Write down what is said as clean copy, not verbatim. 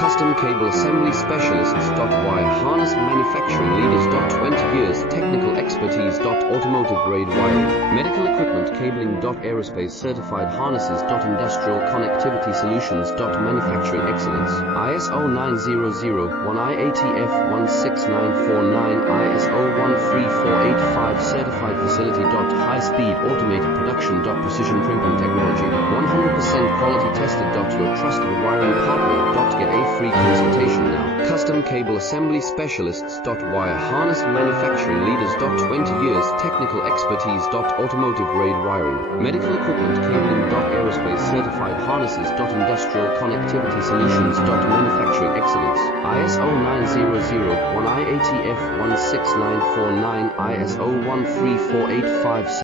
Custom Cable Assembly Specialists. Wire Harness Manufacturing Leaders. 20 years Technical Expertise. Automotive Grade Wiring, Medical Equipment Cabling. Aerospace Certified Harnesses. Industrial Connectivity Solutions. Manufacturing Excellence, ISO 9001, IATF 16949, ISO 13485 Certified Facility. High Speed Automated Production. Precision Crimping Technology, 100% quality tested. Your trusted wiring partner. Get a free consultation now. Custom Cable Assembly Specialists. Wire Harness Manufacturing Leaders. 20 years Technical Expertise. Automotive Grade Wiring, Medical Equipment Cabling. Aerospace Certified Harnesses. Industrial Connectivity Solutions. Manufacturing Excellence, ISO 9001, IATF 16949, ISO 13485